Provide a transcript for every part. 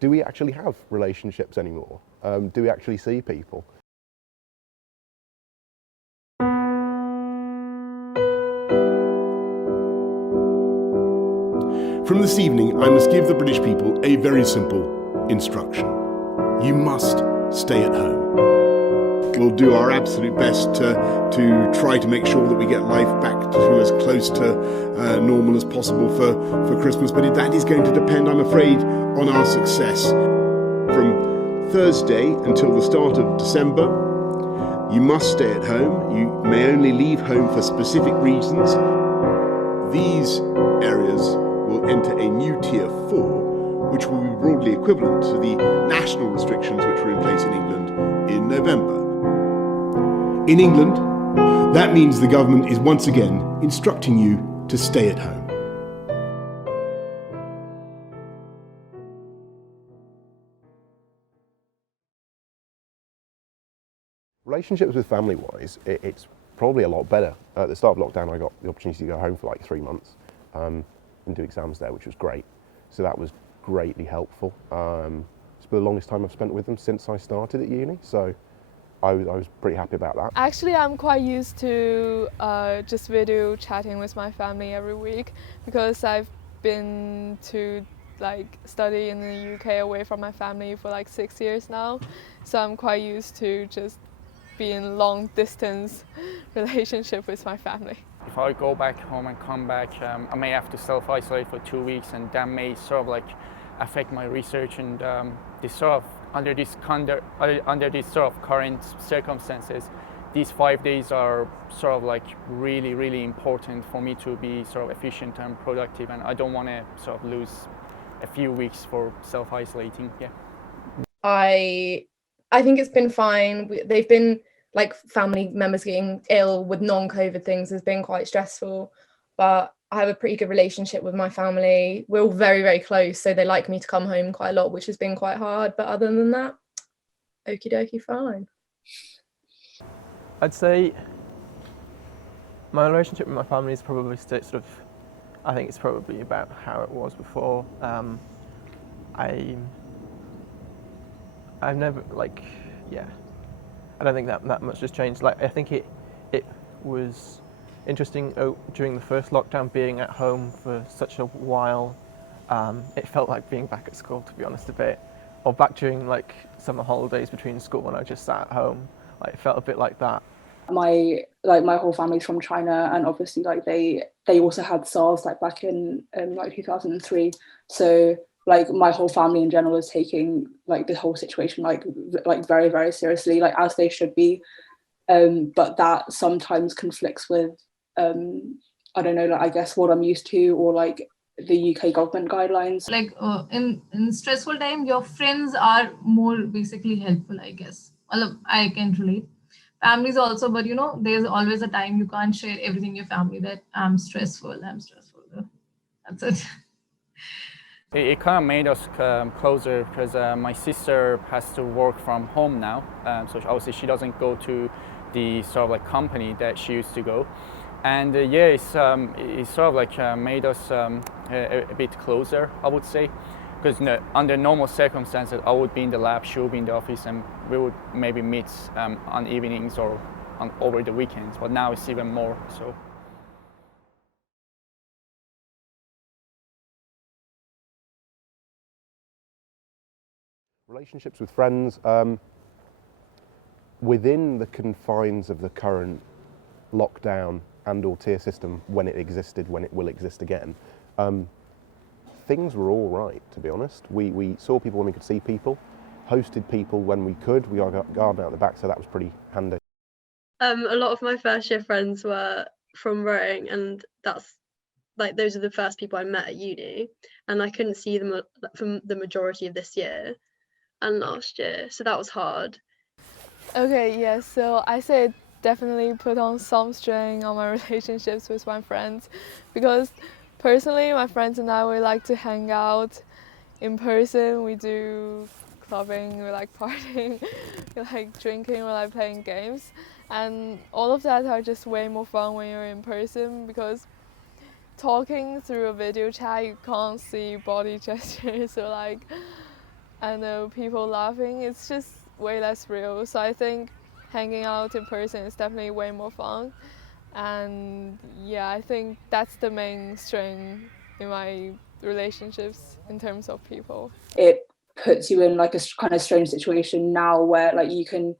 Do we actually have relationships anymore? Do we actually see people? From this evening, I must give the British people a very simple instruction. You must stay at home. We'll do our absolute best to try to make sure that we get life back to as close to normal as possible for Christmas, but that is going to depend, I'm afraid, on our success. From Thursday until the start of December, you must stay at home. You may only leave home for specific reasons. These areas will enter a new Tier 4, which will be broadly equivalent to the national restrictions which were in place in England in November. In England, that means the government is once again instructing you to stay at home. Relationships with family-wise, it's probably a lot better. At the start of lockdown, I got the opportunity to go home for like 3 months and do exams there, which was great. So that was greatly helpful. It's been the longest time I've spent with them since I started at uni, so I was pretty happy about that. Actually, I'm quite used to just video chatting with my family every week because I've been to study in the UK away from my family for like 6 years now. So I'm quite used to just being long distance relationship with my family. If I go back home and come back, I may have to self-isolate for 2 weeks, and that may sort of affect my research. And this sort of under these sort of current circumstances, these 5 days are sort of really, really important for me to be sort of efficient and productive, and I don't want to sort of lose a few weeks for self-isolating. Yeah. I think it's been fine. They've been family members getting ill with non-COVID things has been quite stressful, but I have a pretty good relationship with my family. We're all very, very close, so they like me to come home quite a lot, which has been quite hard. But other than that, okie dokie, fine. I'd say my relationship with my family is probably still I think it's probably about how it was before. I've never I don't think that much has changed. I think it was interesting during the first lockdown being at home for such a while. It felt like being back at school, to be honest, a bit, or back during summer holidays between school when I just sat at home. It felt a bit like that. My whole family's from China, and obviously they also had SARS back in 2003. So my whole family in general is taking the whole situation very, very seriously, as they should be. But that sometimes conflicts with I don't know, I guess what I'm used to, or the UK government guidelines. In stressful time, your friends are more basically helpful, I guess. I can relate. Families also, but there's always a time you can't share everything in your family that I'm stressful. That's it. It kind of made us closer because my sister has to work from home now, so obviously she doesn't go to the sort of company that she used to go, and it's sort of made us a bit closer, I would say, because under normal circumstances I would be in the lab, she would be in the office, and we would maybe meet on evenings or over the weekends, but now it's even more so. Relationships with friends, within the confines of the current lockdown and or tier system, when it existed, when it will exist again, things were all right, to be honest. We saw people when we could see people, hosted people when we could. We got garden out the back, so that was pretty handy. A lot of my first year friends were from Rowing, and that's those are the first people I met at uni, and I couldn't see them from the majority of this year and last year, so that was hard. Okay, yeah, so I say definitely put on some strain on my relationships with my friends, because personally my friends and I, we like to hang out in person. We do clubbing, we like partying, we like drinking, we like playing games, and all of that are just way more fun when you're in person, because talking through a video chat, you can't see body gestures or like, I know, people laughing. It's just way less real. So I think hanging out in person is definitely way more fun. And yeah, I think that's the main strain in my relationships in terms of people. It puts you in like a kind of strange situation now where like you can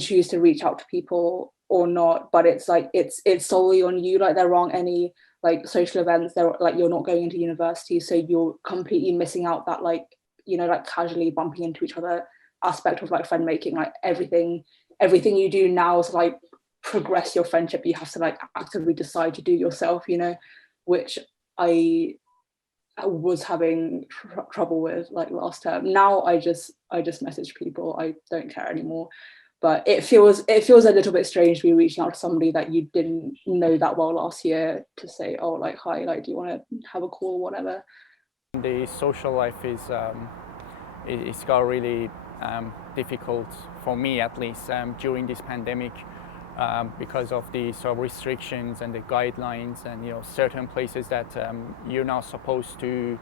choose to reach out to people or not, but it's like it's solely on you. Like there aren't any like social events there, like you're not going into university, so you're completely missing out that like, you know, like casually bumping into each other aspect of like friend making. Like everything you do now is like progress your friendship, you have to like actively decide to do yourself, you know, which I was having trouble with like last term. Now I just message people, I don't care anymore. But it feels a little bit strange to be reaching out to somebody that you didn't know that well last year to say, oh, like, hi, like, do you want to have a call or whatever. The social life is it's got really difficult for me, at least during this pandemic, because of the sort of restrictions and the guidelines, and you know, certain places that you're not supposed to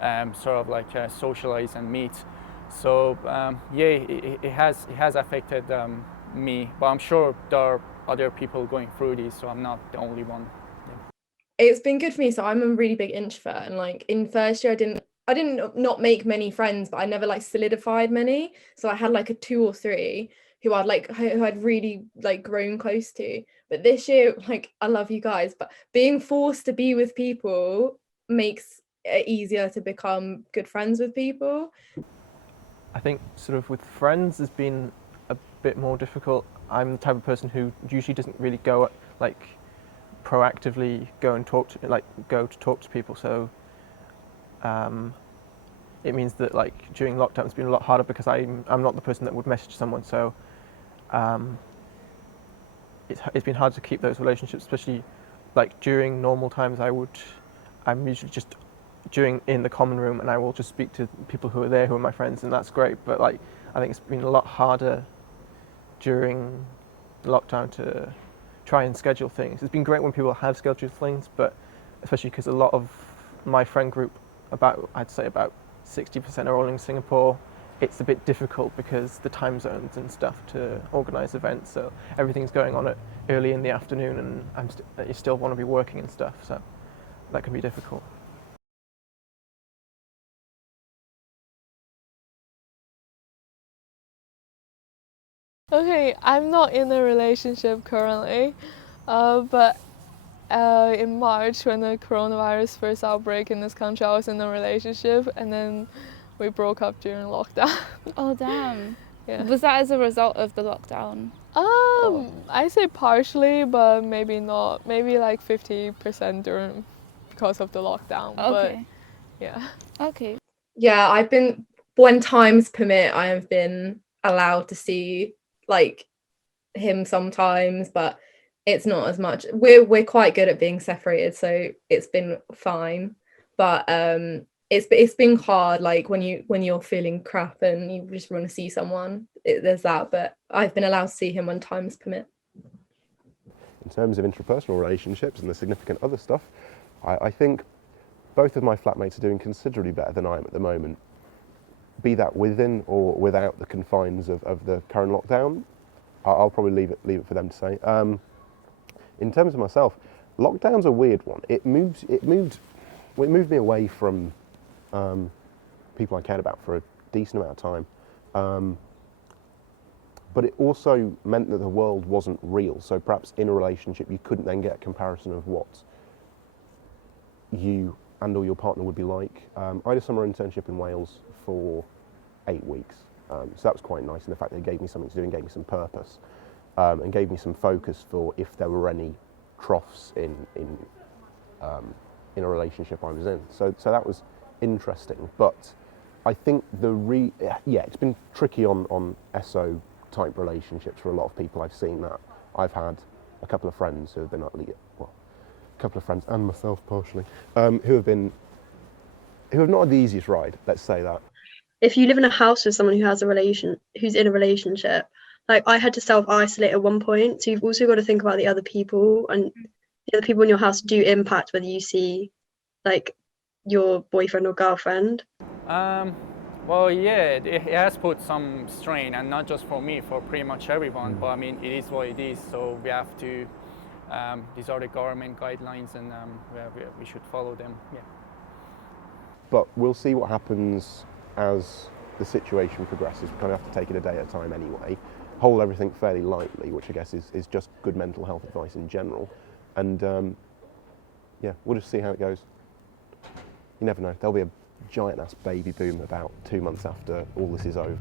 sort of like socialize and meet. So yeah, it has affected me, but I'm sure there are other people going through this, so I'm not the only one. It's been good for me. So I'm a really big introvert, and like in first year I didn't not make many friends, but I never like solidified many. So I had like a 2 or 3 who I'd really like grown close to. But this year, like, I love you guys, but being forced to be with people makes it easier to become good friends with people. I think sort of with friends has been a bit more difficult. I'm the type of person who usually doesn't really go like proactively go to talk to people. So it means that like during lockdown it's been a lot harder because I'm not the person that would message someone. So it's been hard to keep those relationships, especially like during normal times. I'm usually just in the common room, and I will just speak to people who are there, who are my friends, and that's great. But like, I think it's been a lot harder during lockdown to try and schedule things. It's been great when people have scheduled things, but especially because a lot of my friend group, I'd say about 60% are all in Singapore. It's a bit difficult because the time zones and stuff to organise events, so everything's going on early in the afternoon, and you still want to be working and stuff, so that can be difficult. Okay, I'm not in a relationship currently, but in March, when the coronavirus first outbreak in this country, I was in a relationship, and then we broke up during lockdown. Oh damn. Yeah. Was that as a result of the lockdown? I say partially, but maybe not. Maybe like 50% because of the lockdown. Okay. But yeah. Okay. Yeah, when times permit, I have been allowed to see like him sometimes, but it's not as much. We're quite good at being separated, so it's been fine. But it's been hard, like when you're feeling crap and you just want to see someone. There's that, but I've been allowed to see him when times permit. In terms of interpersonal relationships and the significant other stuff, I think both of my flatmates are doing considerably better than I am at the moment. Be that within or without the confines of the current lockdown, I'll probably leave it for them to say. In terms of myself, lockdown's a weird one. It moved me away from people I cared about for a decent amount of time. But it also meant that the world wasn't real. So perhaps in a relationship, you couldn't then get a comparison of what you and or your partner would be like. I had a summer internship in Wales for 8 weeks. So that was quite nice, and the fact that it gave me something to do and gave me some purpose, and gave me some focus for if there were any troughs in a relationship I was in. So that was interesting. But I think it's been tricky on SO type relationships for a lot of people. I've seen that. I've had a couple of friends who have been a couple of friends and myself partially, who have not had the easiest ride, let's say that. If you live in a house with someone who's in a relationship, like I had to self-isolate at one point, so you've also got to think about the other people, and the people in your house do impact whether you see like your boyfriend or girlfriend? Well, yeah, it has put some strain, and not just for me, for pretty much everyone. But I mean, it is what it is. So we have to. These are the government guidelines, and we should follow them. Yeah. But we'll see what happens as the situation progresses. We kind of have to take it a day at a time anyway. Hold everything fairly lightly, which I guess is just good mental health advice in general. And yeah, we'll just see how it goes. You never know. There'll be a giant ass baby boom about 2 months after all this is over.